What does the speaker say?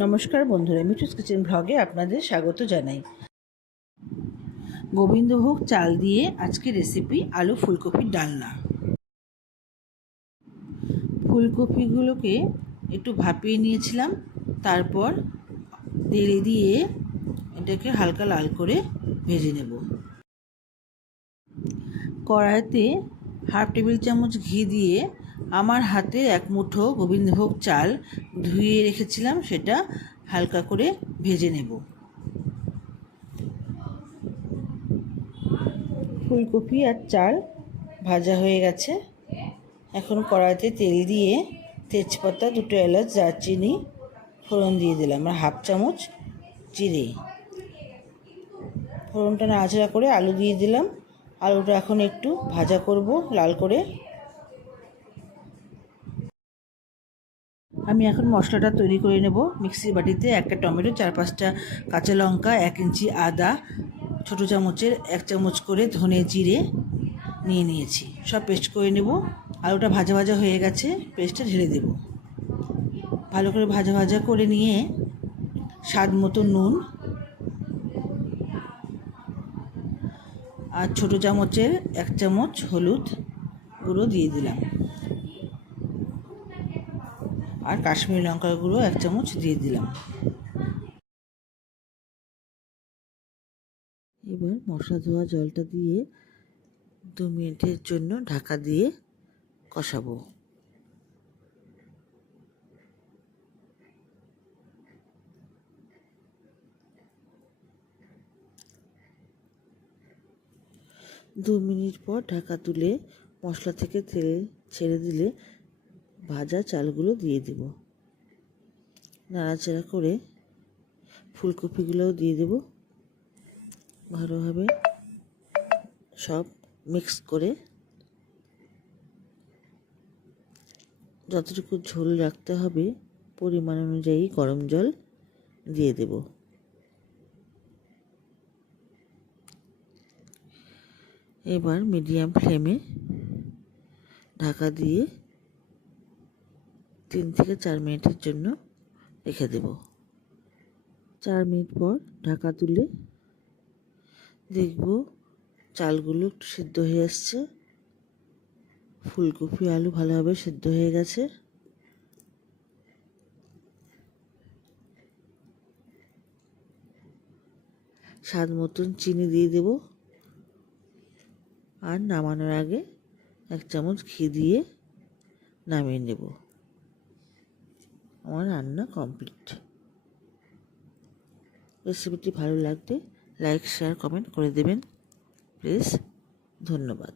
নমস্কার বন্ধুরা, মিঠুস কিচেন ব্লগে আপনাদের স্বাগত জানাই। গোবিন্দভোগ চাল দিয়ে আজকে রেসিপি আলু ফুলকপির ডালনা। ফুলকপিগুলোকে একটু ভাপিয়ে নিয়েছিলাম, তারপর তেল দিয়ে এটাকে হালকা লাল করে ভেজে নেব। কড়াইতে হাফ টেবিল চামচ ঘি দিয়ে আমার হাতে এক মুঠো গোবিন্দভোগ চাল ধুয়ে রেখেছিলাম, সেটা হালকা করে ভেজে নেব। ফুলকপি আর চাল ভাজা হয়ে গেছে। এখন কড়াইতে তেল দিয়ে তেজপাতা, দুটো এলাচ, দারচিনি ফোড়ন দিয়ে দিলাম, আর হাফ চামচ জিরে। ফোড়নটা নাড়াচাড়া করে আলু দিয়ে দিলাম। আলুটা এখন একটু ভাজা করব লাল করে। আমি এখন মশলাটা তৈরি করে নেব। মিক্সির বাটিতে একটা টমেটো, 4-5টা কাঁচা লঙ্কা, 1 ইঞ্চি আদা, ছোটো চামচের 1 চামচ করে ধনে জিরে নিয়ে নিয়েছি, সব পেস্ট করে নেব। আলুটা ভাজা ভাজা হয়ে গেছে, পেস্টটা ঢেলে দেব। ভালো করে ভাজা ভাজা করে নিয়ে স্বাদ মতো নুন আর ছোটো চামচের 1 চামচ হলুদ গুঁড়ো দিয়ে দিলাম, আর কাশ্মীরি লঙ্কার গুঁড়ো 1 চামচ দিয়ে দিলাম। এবার মশলা ধোয়া জলটা দিয়ে 2 মিনিটের জন্য ঢাকা দিয়ে কষাবো। দু মিনিট পর ঢাকা তুলে মশলা থেকে তেল ছেড়ে দিলে ভাজা চালগুলো দিয়ে দেব। নাড়াচাড়া করে ফুলকপিগুলোও দিয়ে দেব। ভালোভাবে সব মিক্স করে যতটুকু ঝোল রাখতে হবে পরিমাণ অনুযায়ী গরম জল দিয়ে দেব। এবার মিডিয়াম ফ্লেমে ঢাকা দিয়ে 3 থেকে 4 মিনিটের জন্য রেখে দেব। 4 মিনিট পর ঢাকা তুলে দেখব চালগুলো একটু সিদ্ধ হয়ে আসছে, ফুলকপি আলু ভালোভাবে সিদ্ধ হয়ে গেছে। স্বাদ মতন চিনি দিয়ে দেব, আর নামানোর আগে 1 চামচ ঘি দিয়ে নামিয়ে নেব। আমার রান্না কমপ্লিট। রেসিপিটি ভালো লাগলে লাইক, শেয়ার, কমেন্ট করে দেবেন প্লিজ। ধন্যবাদ।